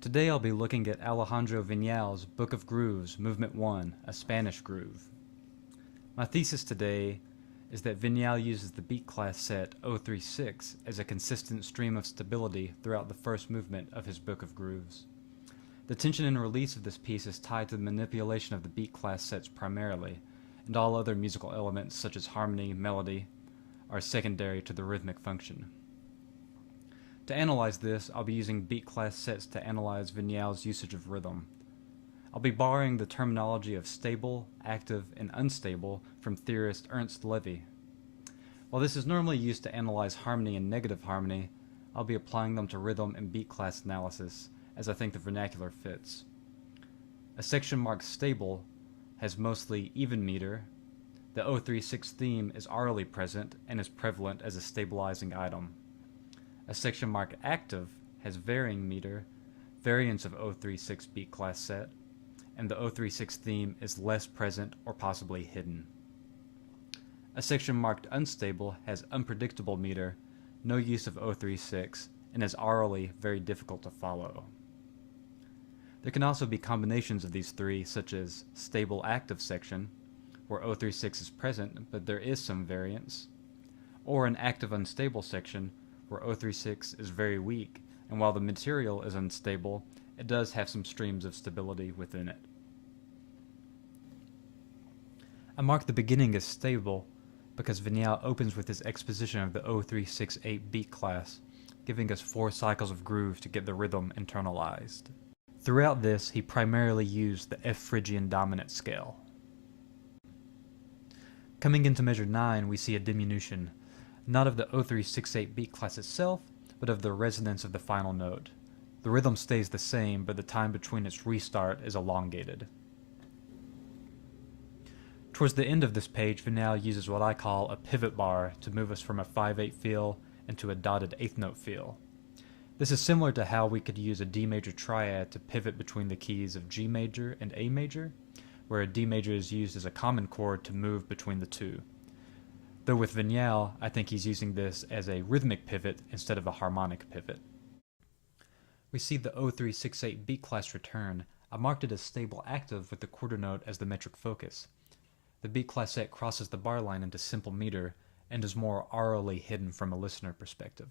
Today I'll be looking at Alejandro Vinao's Book of Grooves, Movement 1, a Spanish groove. My thesis today is that Vinao uses the beat class set 036 as a consistent stream of stability throughout the first movement of his Book of Grooves. The tension and release of this piece is tied to the manipulation of the beat class sets primarily, and all other musical elements such as harmony, melody, are secondary to the rhythmic function. To analyze this, I'll be using beat class sets to analyze Vinao's usage of rhythm. I'll be borrowing the terminology of stable, active, and unstable from theorist Ernst Levy. While this is normally used to analyze harmony and negative harmony, I'll be applying them to rhythm and beat class analysis, as I think the vernacular fits. A section marked stable has mostly even meter. The 036 theme is aurally present and is prevalent as a stabilizing item. A section marked active has varying meter, variance of 036 beat class set, and the 036 theme is less present or possibly hidden. A section marked unstable has unpredictable meter, no use of 036, and is aurally very difficult to follow. There can also be combinations of these three, such as stable active section, where 036 is present but there is some variance, or an active unstable section, where 036 is very weak, and while the material is unstable, it does have some streams of stability within it. I mark the beginning as stable because Vinao opens with his exposition of the 0368 beat class, giving us 4 cycles of groove to get the rhythm internalized. Throughout this, he primarily used the F Phrygian dominant scale. Coming into measure 9, we see a diminution, not of the 0368 beat class itself, but of the resonance of the final note. The rhythm stays the same, but the time between its restart is elongated. Towards the end of this page, Vinao uses what I call a pivot bar to move us from a 5/8 feel into a dotted 8th note feel. This is similar to how we could use a D major triad to pivot between the keys of G major and A major, where a D major is used as a common chord to move between the two. Though with Vinao, I think he's using this as a rhythmic pivot instead of a harmonic pivot. We see the 0368 beat class return. I marked it as stable active with the quarter note as the metric focus. The beat class set crosses the bar line into simple meter and is more aurally hidden from a listener perspective.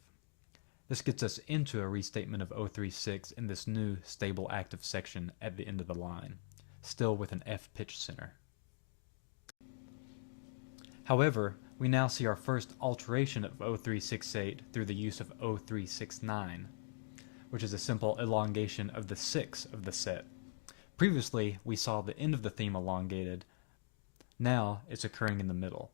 This gets us into a restatement of 036 in this new stable active section at the end of the line, still with an F pitch center. However, we now see our first alteration of 0368 through the use of 0369, which is a simple elongation of the 6 of the set. Previously, we saw the end of the theme elongated. Now, it's occurring in the middle.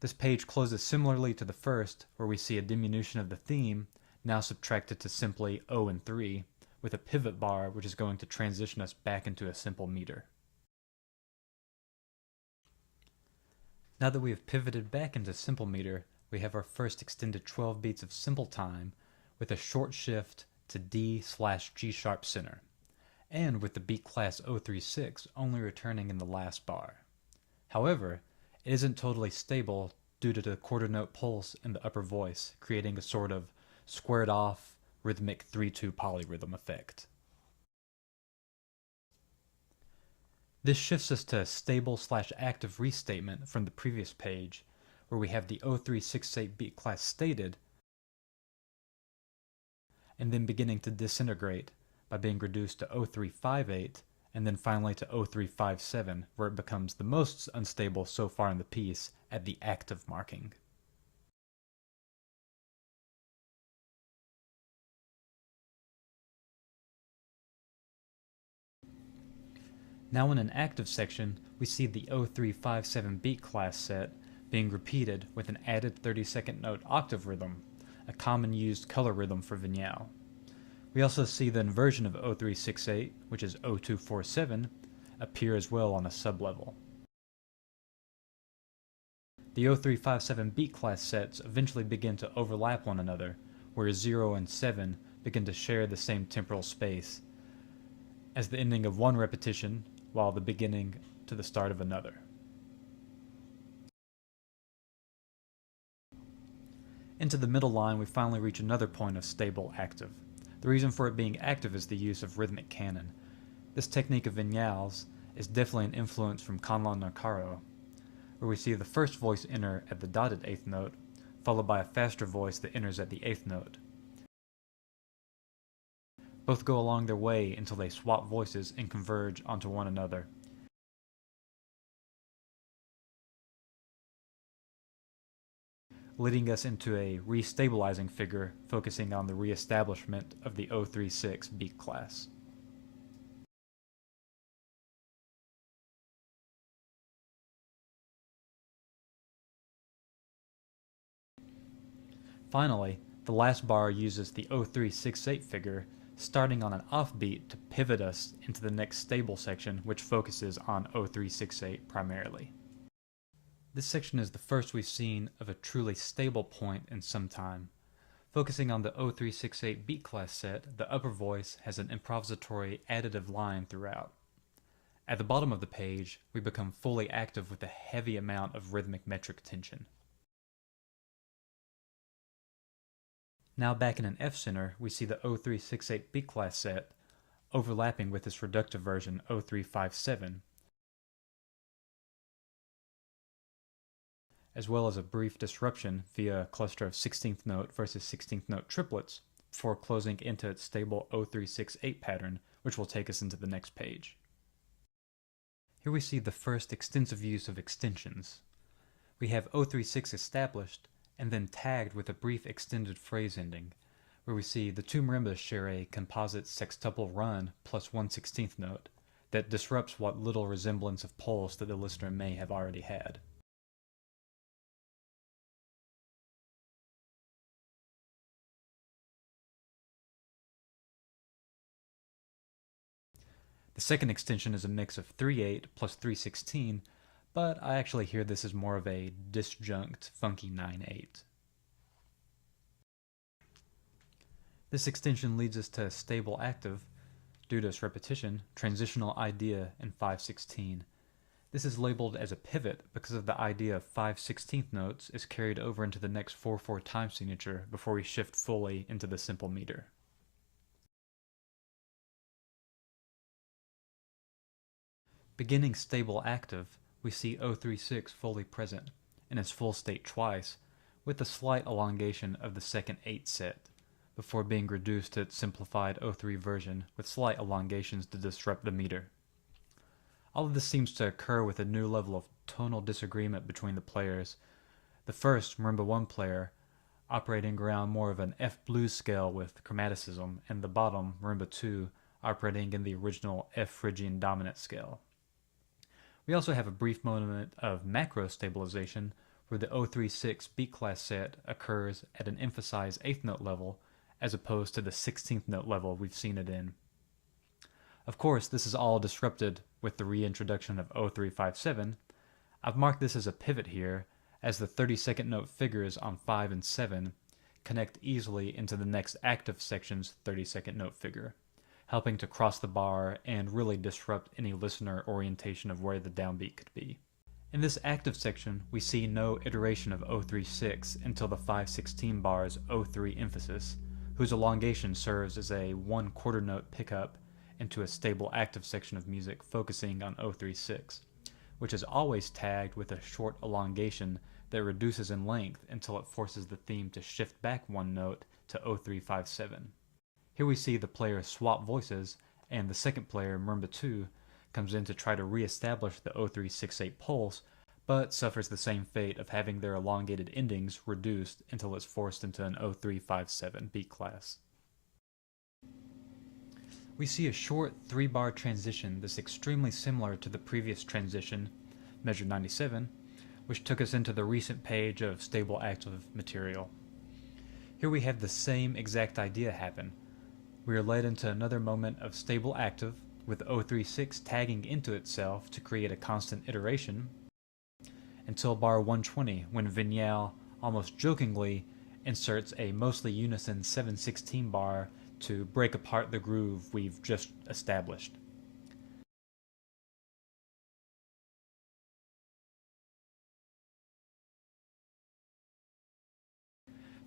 This page closes similarly to the first, where we see a diminution of the theme, now subtracted to simply 0 and 3, with a pivot bar which is going to transition us back into a simple meter. Now that we have pivoted back into simple meter, we have our first extended 12 beats of simple time with a short shift to D/G sharp center, and with the beat class 036 only returning in the last bar. However, it isn't totally stable due to the quarter note pulse in the upper voice, creating a sort of squared off rhythmic 3/2 polyrhythm effect. This shifts us to a stable/active restatement from the previous page, where we have the 0368 beat class stated, and then beginning to disintegrate by being reduced to 0358, and then finally to 0357, where it becomes the most unstable so far in the piece at the active marking. Now in an active section, we see the 0357 beat class set being repeated with an added 32nd note octave rhythm, a common used color rhythm for Vinao. We also see the inversion of 0368, which is 0247, appear as well on a sublevel. The 0357 beat class sets eventually begin to overlap one another, where 0 and 7 begin to share the same temporal space, as the ending of one repetition, while the beginning to the start of another. Into the middle line, we finally reach another point of stable active. The reason for it being active is the use of rhythmic canon. This technique of Vinales is definitely an influence from Conlon Narcaro, where we see the first voice enter at the dotted eighth note, followed by a faster voice that enters at the eighth note. Both go along their way until they swap voices and converge onto one another. Leading us into a restabilizing figure focusing on the reestablishment of the 036 beat class. Finally, the last bar uses the 0368 figure, starting on an offbeat to pivot us into the next stable section, which focuses on 0368 primarily. This section is the first we've seen of a truly stable point in some time. Focusing on the 0368 beat class set, the upper voice has an improvisatory additive line throughout. At the bottom of the page, we become fully active with a heavy amount of rhythmic metric tension. Now back in an F center, we see the 0368 beat class set overlapping with its reductive version 0357, as well as a brief disruption via a cluster of 16th note versus 16th note triplets before closing into its stable 0368 pattern, which will take us into the next page. Here we see the first extensive use of extensions. We have 036 established, and then tagged with a brief extended phrase ending, where we see the two marimbas share a composite sextuple run plus 1/16th note that disrupts what little resemblance of pulse that the listener may have already had. The second extension is a mix of 3/8 plus 3/16, but I actually hear this as more of a disjunct, funky 9/8. This extension leads us to a stable active, due to its repetition, transitional idea in 5/16. This is labeled as a pivot because of the idea of 5/16th notes is carried over into the next 4/4 time signature before we shift fully into the simple meter. Beginning stable active, we see 036 fully present in its full state twice, with a slight elongation of the second 8 set, before being reduced to its simplified 03 version with slight elongations to disrupt the meter. All of this seems to occur with a new level of tonal disagreement between the players. The first, Marimba 1 player, operating around more of an F blues scale with chromaticism, and the bottom, Marimba 2, operating in the original F Phrygian dominant scale. We also have a brief moment of macro stabilization where the 036 beat class set occurs at an emphasized 8th note level as opposed to the 16th note level we've seen it in. Of course, this is all disrupted with the reintroduction of 0357. I've marked this as a pivot here, as the 32nd note figures on 5 and 7 connect easily into the next active section's 32nd note figure, helping to cross the bar and really disrupt any listener orientation of where the downbeat could be. In this active section, we see no iteration of 036 until the 5/16 bar's 03 emphasis, whose elongation serves as a 1/4 note pickup into a stable active section of music focusing on 036, which is always tagged with a short elongation that reduces in length until it forces the theme to shift back one note to 0357. Here we see the players swap voices, and the second player, Marimba 2, comes in to try to re-establish the 0368 pulse, but suffers the same fate of having their elongated endings reduced until it's forced into an 0357 beat class. We see a short 3-bar transition that's extremely similar to the previous transition, measure 97, which took us into the recent page of stable active material. Here we have the same exact idea happen. We are led into another moment of stable active, with 036 tagging into itself to create a constant iteration, until bar 120, when Vinao almost jokingly inserts a mostly unison 7/16 bar to break apart the groove we've just established.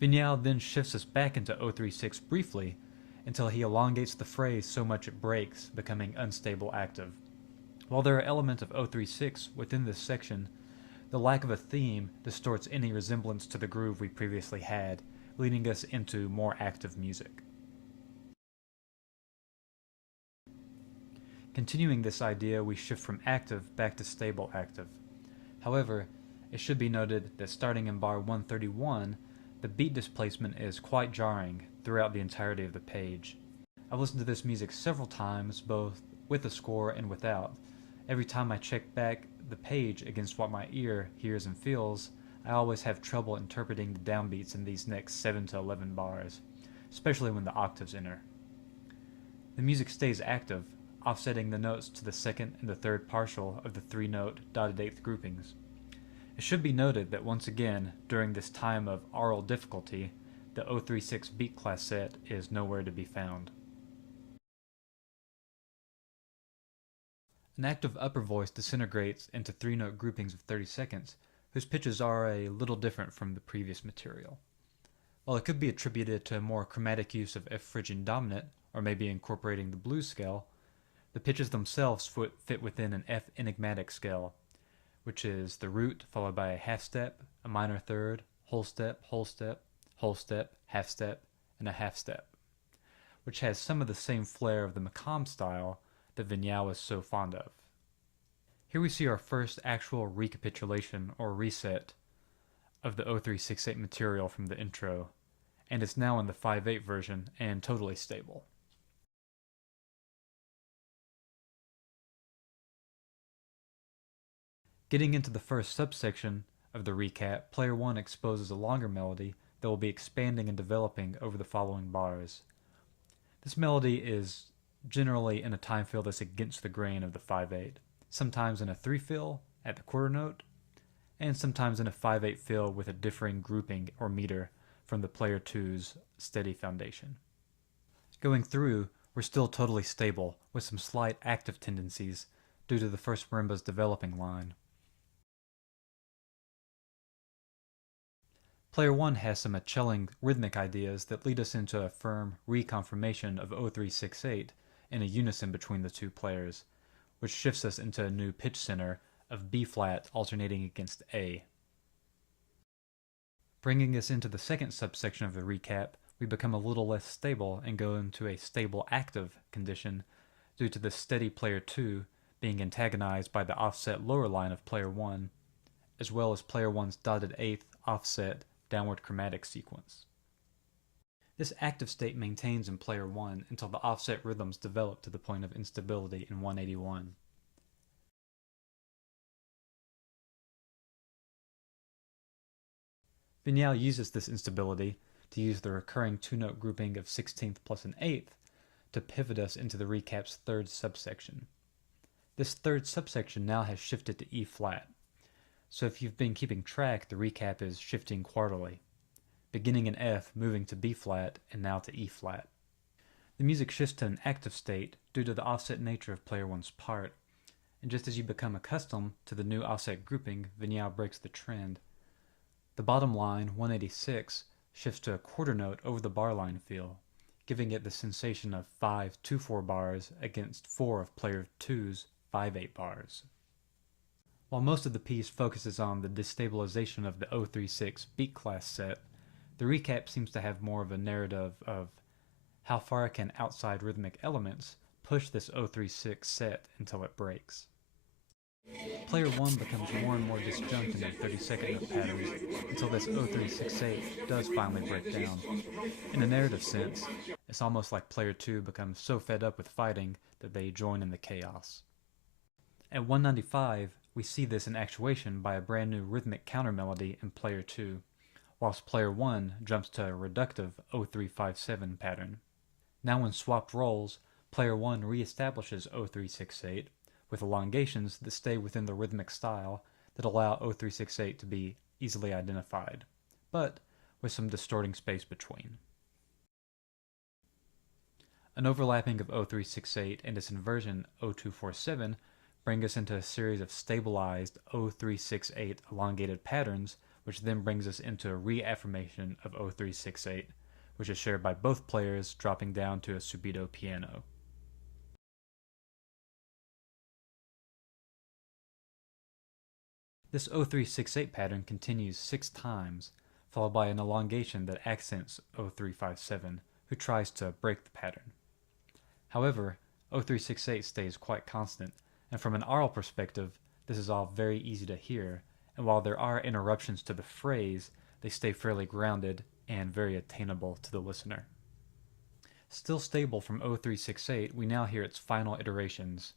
Vinao then shifts us back into 036 briefly, until he elongates the phrase so much it breaks, becoming unstable active. While there are elements of 036 within this section, the lack of a theme distorts any resemblance to the groove we previously had, leading us into more active music. Continuing this idea, we shift from active back to stable active. However, it should be noted that starting in bar 131, the beat displacement is quite jarring throughout the entirety of the page. I've listened to this music several times, both with the score and without. Every time I check back the page against what my ear hears and feels, I always have trouble interpreting the downbeats in these next 7 to 11 bars, especially when the octaves enter. The music stays active, offsetting the notes to the second and the third partial of the 3-note dotted eighth groupings. It should be noted that once again, during this time of aural difficulty, the 036 beat class set is nowhere to be found. An active upper voice disintegrates into 3-note groupings of 30 seconds, whose pitches are a little different from the previous material. While it could be attributed to a more chromatic use of F Phrygian dominant, or maybe incorporating the blues scale, the pitches themselves fit within an F enigmatic scale, which is the root followed by a half step, a minor third, whole step, whole step, whole step, half step, and a half step, which has some of the same flair of the Macam style that Vinao is so fond of. Here we see our first actual recapitulation or reset of the 0368 material from the intro, and it's now in the 5/8 version and totally stable. Getting into the first subsection of the recap, player 1 exposes a longer melody that will be expanding and developing over the following bars. This melody is generally in a time fill that's against the grain of the 5/8, sometimes in a 3 fill at the quarter note, and sometimes in a 5/8 fill with a differing grouping or meter from the player 2's steady foundation. Going through, we're still totally stable, with some slight active tendencies due to the first marimba's developing line. Player 1 has some celling rhythmic ideas that lead us into a firm reconfirmation of 0368 in a unison between the two players, which shifts us into a new pitch center of B flat alternating against A. Bringing us into the second subsection of the recap, we become a little less stable and go into a stable active condition due to the steady player 2 being antagonized by the offset lower line of player 1, as well as player 1's dotted eighth offset downward chromatic sequence. This active state maintains in player 1 until the offset rhythms develop to the point of instability in 181. Vinao uses this instability to use the recurring 2-note grouping of 16th plus an 8th to pivot us into the recap's third subsection. This third subsection now has shifted to E flat. So if you've been keeping track, the recap is shifting quarterly, beginning in F, moving to B flat, and now to E flat. The music shifts to an active state due to the offset nature of player 1's part, and just as you become accustomed to the new offset grouping, Vinao breaks the trend. The bottom line, 186, shifts to a quarter note over the bar line feel, giving it the sensation of 5/2/4 bars against 4 of player 2's 5/8 bars. While most of the piece focuses on the destabilization of the 036 beat class set, the recap seems to have more of a narrative of how far can outside rhythmic elements push this 036 set until it breaks. Player 1 becomes more and more disjunct in their 32nd note patterns until this 0368 does finally break down. In a narrative sense, it's almost like player 2 becomes so fed up with fighting that they join in the chaos. At 195, we see this in actuation by a brand new rhythmic counter melody in player 2, whilst player 1 jumps to a reductive 0357 pattern. Now when swapped roles, player 1 reestablishes 0368 with elongations that stay within the rhythmic style that allow 0368 to be easily identified, but with some distorting space between. An overlapping of 0368 and its inversion 0247 bring us into a series of stabilized 0368 elongated patterns, which then brings us into a reaffirmation of 0368 which is shared by both players, dropping down to a subito piano. This 0368 pattern continues 6 times, followed by an elongation that accents 0357, who tries to break the pattern. However, 0368 stays quite constant, and from an aural perspective, this is all very easy to hear, and while there are interruptions to the phrase, they stay fairly grounded and very attainable to the listener. Still stable from 0368, we now hear its final iterations,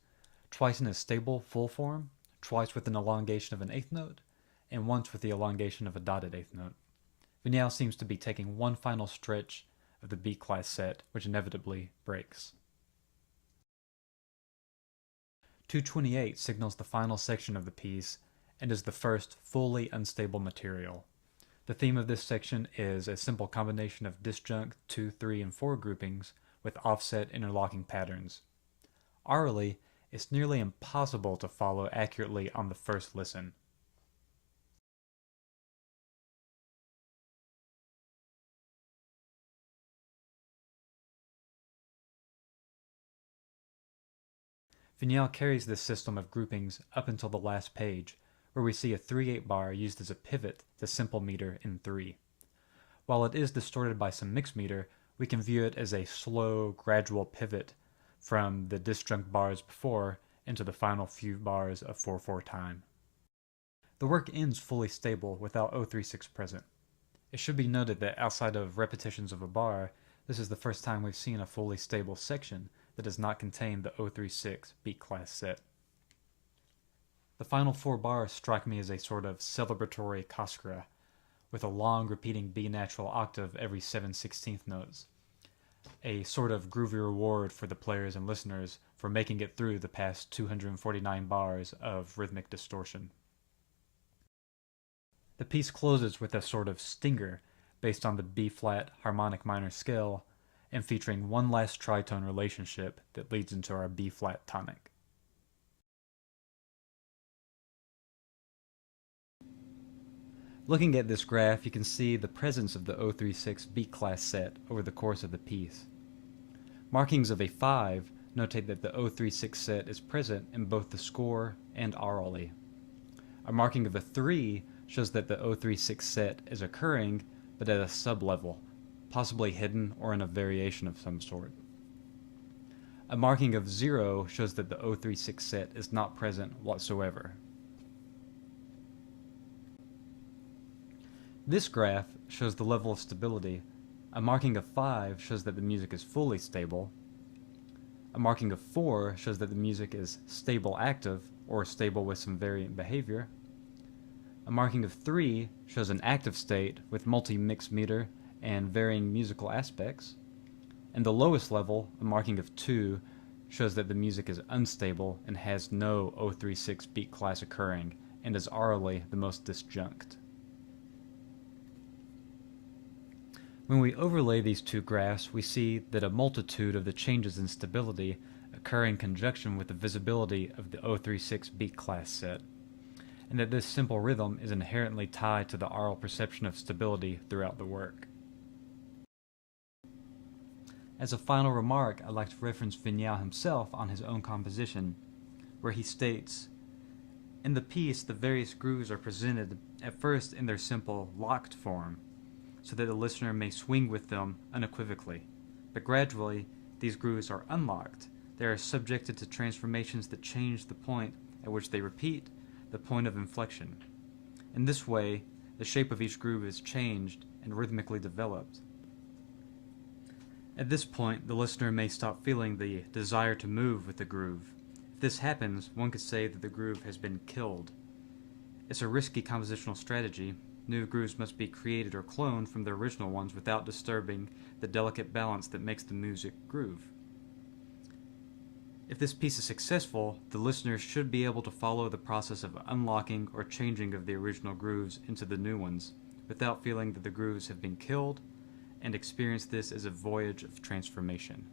twice in a stable full form, twice with an elongation of an eighth note, and once with the elongation of a dotted eighth note. Vinao seems to be taking one final stretch of the B-class set, which inevitably breaks. 228 signals the final section of the piece and is the first fully unstable material. The theme of this section is a simple combination of disjunct 2, 3, and 4 groupings with offset interlocking patterns. Aurally, it's nearly impossible to follow accurately on the first listen. Vinao carries this system of groupings up until the last page, where we see a 3/8 bar used as a pivot to simple meter in 3. While it is distorted by some mixed meter, we can view it as a slow, gradual pivot from the disjunct bars before into the final few bars of 4/4 time. The work ends fully stable without 036 present. It should be noted that outside of repetitions of a bar, this is the first time we've seen a fully stable section that does not contain the 036 B-class set. The final 4 bars strike me as a sort of celebratory caskra, with a long repeating B natural octave every 7/16 notes. A sort of groovy reward for the players and listeners for making it through the past 249 bars of rhythmic distortion. The piece closes with a sort of stinger based on the B-flat harmonic minor scale and featuring one last tritone relationship that leads into our B-flat tonic. Looking at this graph, you can see the presence of the 036 B-class set over the course of the piece. Markings of a 5 notate that the 036 set is present in both the score and aurally. A marking of a 3 shows that the 036 set is occurring, but at a sub-level, possibly hidden or in a variation of some sort. A marking of 0 shows that the 036 set is not present whatsoever. This graph shows the level of stability. A marking of 5 shows that the music is fully stable. A marking of 4 shows that the music is stable active or stable with some variant behavior. A marking of 3 shows an active state with multi-mix meter and varying musical aspects. And the lowest level, a marking of 2, shows that the music is unstable and has no 036 beat class occurring and is aurally the most disjunct. When we overlay these two graphs, we see that a multitude of the changes in stability occur in conjunction with the visibility of the 036 beat class set, and that this simple rhythm is inherently tied to the aural perception of stability throughout the work. As a final remark, I'd like to reference Vinao himself on his own composition, where he states, "In the piece, the various grooves are presented at first in their simple, locked form, so that the listener may swing with them unequivocally. But gradually, these grooves are unlocked. They are subjected to transformations that change the point at which they repeat, the point of inflection. In this way, the shape of each groove is changed and rhythmically developed. At this point, the listener may stop feeling the desire to move with the groove. If this happens, one could say that the groove has been killed. It's a risky compositional strategy. New grooves must be created or cloned from the original ones without disturbing the delicate balance that makes the music groove. If this piece is successful, the listener should be able to follow the process of unlocking or changing of the original grooves into the new ones, without feeling that the grooves have been killed, and experience this as a voyage of transformation."